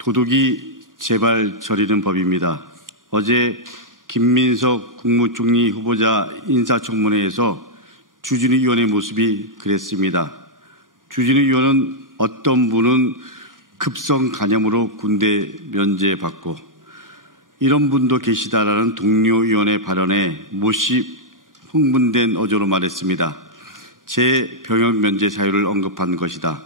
도둑이 제발 저리는 법입니다. 어제 김민석 국무총리 후보자 인사청문회에서 주진우 의원의 모습이 그랬습니다. 주진우 의원은 어떤 분은 급성 간염으로 군대 면제받고 이런 분도 계시다라는 동료 의원의 발언에 몹시 흥분된 어조로 말했습니다. 제 병역 면제 사유를 언급한 것이다.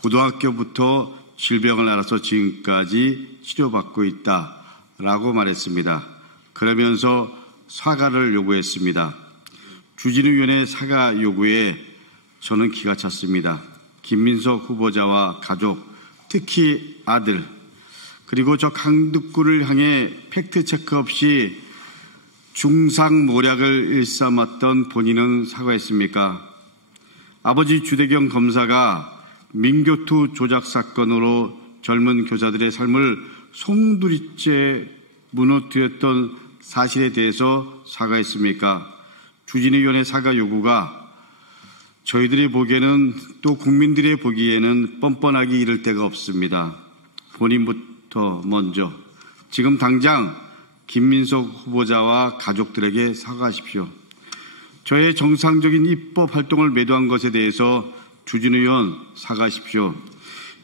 고등학교부터 질병을 앓아서 지금까지 치료받고 있다라고 말했습니다. 그러면서 사과를 요구했습니다. 주진우 의원의 사과 요구에 저는 기가 찼습니다. 김민석 후보자와 가족, 특히 아들, 그리고 저 강북구를 향해 팩트체크 없이 중상모략을 일삼았던 본인은 사과했습니까? 아버지 주대경 검사가 민교투 조작 사건으로 젊은 교사들의 삶을 송두리째 무너뜨렸던 사실에 대해서 사과했습니까? 주진우 의원의 사과 요구가 저희들이 보기에는 또 국민들이 보기에는 뻔뻔하기 이를 데가 없습니다. 본인부터 먼저 지금 당장 김민석 후보자와 가족들에게 사과하십시오. 저의 정상적인 입법 활동을 매도한 것에 대해서 주진우 의원 사과하십시오.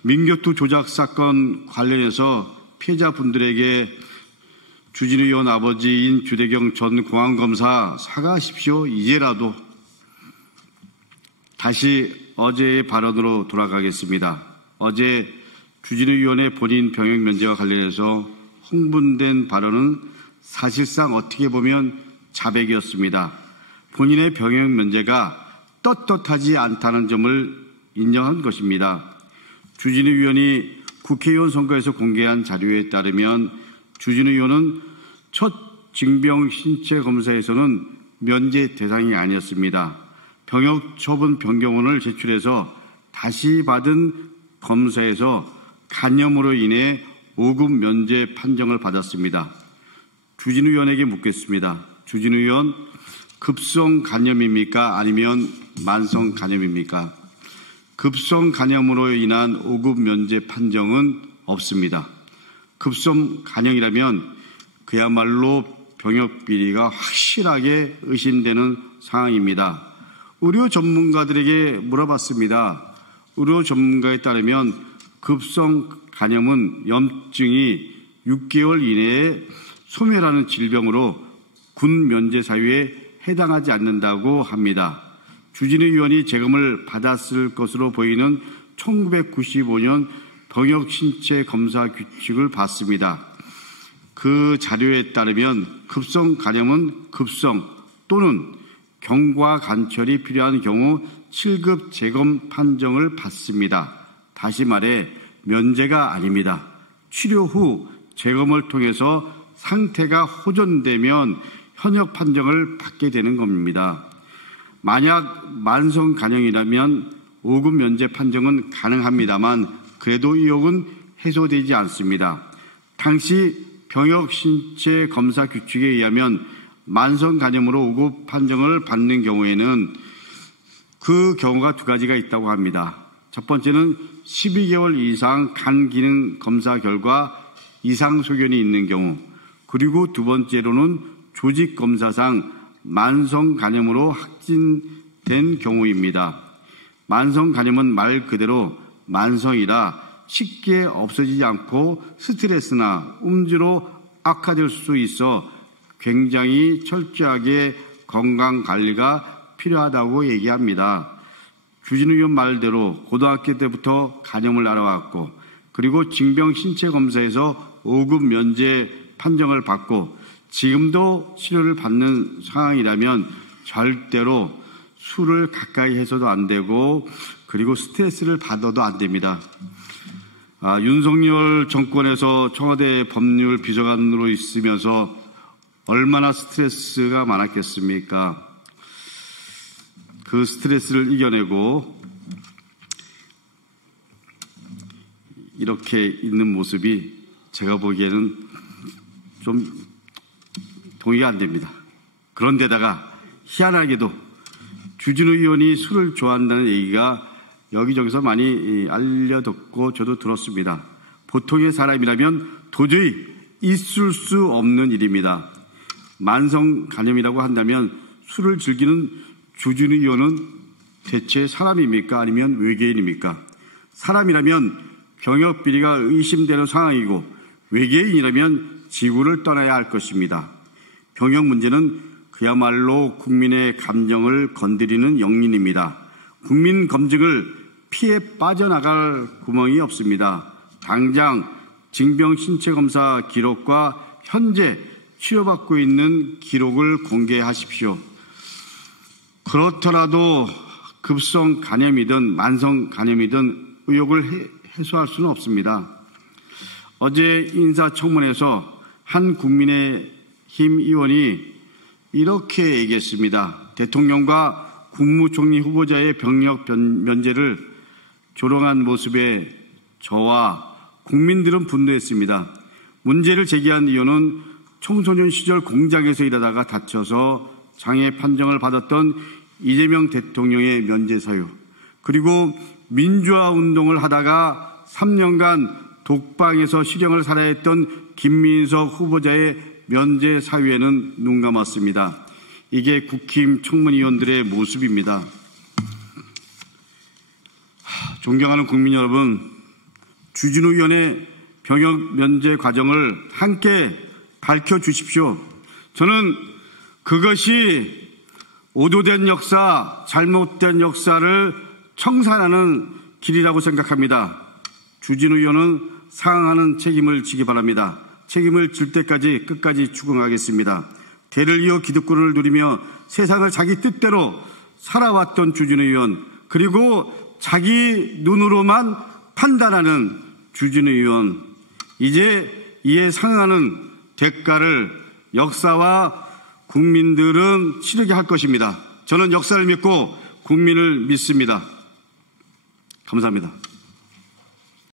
민교투 조작 사건 관련해서 피해자분들에게 주진우 의원 아버지인 주대경 전 공안검사 사과하십시오. 이제라도. 다시 어제의 발언으로 돌아가겠습니다. 어제 주진우 의원의 본인 병역 면제와 관련해서 흥분된 발언은 사실상 어떻게 보면 자백이었습니다. 본인의 병역 면제가 떳떳하지 않다는 점을 인정한 것입니다. 주진우 의원이 국회의원 선거에서 공개한 자료에 따르면 주진우 의원은 첫 징병 신체 검사에서는 면제 대상이 아니었습니다. 병역 처분 변경원을 제출해서 다시 받은 검사에서 간염으로 인해 5급 면제 판정을 받았습니다. 주진우 의원에게 묻겠습니다. 주진우 의원, 급성 간염입니까? 아니면 만성 간염입니까? 급성 간염으로 인한 5급 면제 판정은 없습니다. 급성 간염이라면 그야말로 병역 비리가 확실하게 의심되는 상황입니다. 의료 전문가들에게 물어봤습니다. 의료 전문가에 따르면 급성 간염은 염증이 6개월 이내에 소멸하는 질병으로 군 면제 사유에 해당하지 않는다고 합니다. 주진우 의원이 재검을 받았을 것으로 보이는 1995년 병역 신체 검사 규칙을 봤습니다. 그 자료에 따르면 급성 간염은 급성 또는 경과 간철이 필요한 경우 7급 재검 판정을 받습니다. 다시 말해 면제가 아닙니다. 치료 후 재검을 통해서 상태가 호전되면 현역 판정을 받게 되는 겁니다. 만약 만성 간염이라면 5급 면제 판정은 가능합니다만 그래도 의혹은 해소되지 않습니다. 당시 병역 신체 검사 규칙에 의하면 만성 간염으로 5급 판정을 받는 경우에는 그 경우가 두 가지가 있다고 합니다. 첫 번째는 12개월 이상 간 기능 검사 결과 이상 소견이 있는 경우, 그리고 두 번째로는 조직 검사상 만성 간염으로 확진된 경우입니다. 만성 간염은 말 그대로 만성이라 쉽게 없어지지 않고 스트레스나 음주로 악화될 수 있어 굉장히 철저하게 건강관리가 필요하다고 얘기합니다. 주진우 의원 말대로 고등학교 때부터 간염을 알아왔고 그리고 징병 신체 검사에서 5급 면제 판정을 받고 지금도 치료를 받는 상황이라면 절대로 술을 가까이 해서도 안 되고 그리고 스트레스를 받아도 안 됩니다. 윤석열 정권에서 청와대 법률 비서관으로 있으면서 얼마나 스트레스가 많았겠습니까? 그 스트레스를 이겨내고 이렇게 있는 모습이 제가 보기에는 좀 동의가 안 됩니다. 그런데다가 희한하게도 주진우 의원이 술을 좋아한다는 얘기가 여기저기서 많이 알려듣고 저도 들었습니다. 보통의 사람이라면 도저히 있을 수 없는 일입니다. 만성 간염이라고 한다면 술을 즐기는 주진우 의원은 대체 사람입니까? 아니면 외계인입니까? 사람이라면 병역 비리가 의심되는 상황이고 외계인이라면 지구를 떠나야 할 것입니다. 병역 문제는 그야말로 국민의 감정을 건드리는 영린입니다. 국민 검증을 피해 빠져나갈 구멍이 없습니다. 당장 징병 신체검사 기록과 현재 치료받고 있는 기록을 공개하십시오. 그렇더라도 급성 간염이든 만성 간염이든 의혹을 해소할 수는 없습니다. 어제 인사청문회에서 한 국민의힘 의원이 이렇게 얘기했습니다. 대통령과 국무총리 후보자의 병역 면제를 조롱한 모습에 저와 국민들은 분노했습니다. 문제를 제기한 의원은 청소년 시절 공장에서 일하다가 다쳐서 장애 판정을 받았던 이재명 대통령의 면제 사유, 그리고 민주화 운동을 하다가 3년간 독방에서 실형을 살아야 했던 김민석 후보자의 면제 사유에는 눈 감았습니다. 이게 국힘 청문위원들의 모습입니다. 존경하는 국민 여러분, 주진우 의원의 병역 면제 과정을 함께 밝혀주십시오. 저는 그것이 오도된 역사, 잘못된 역사를 청산하는 길이라고 생각합니다. 주진우 의원은 상응하는 책임을 지기 바랍니다. 책임을 질 때까지 끝까지 추궁하겠습니다. 대를 이어 기득권을 누리며 세상을 자기 뜻대로 살아왔던 주진우 의원, 그리고 자기 눈으로만 판단하는 주진우 의원, 이제 이에 상응하는 대가를 역사와 국민들은 치르게 할 것입니다. 저는 역사를 믿고 국민을 믿습니다. 감사합니다.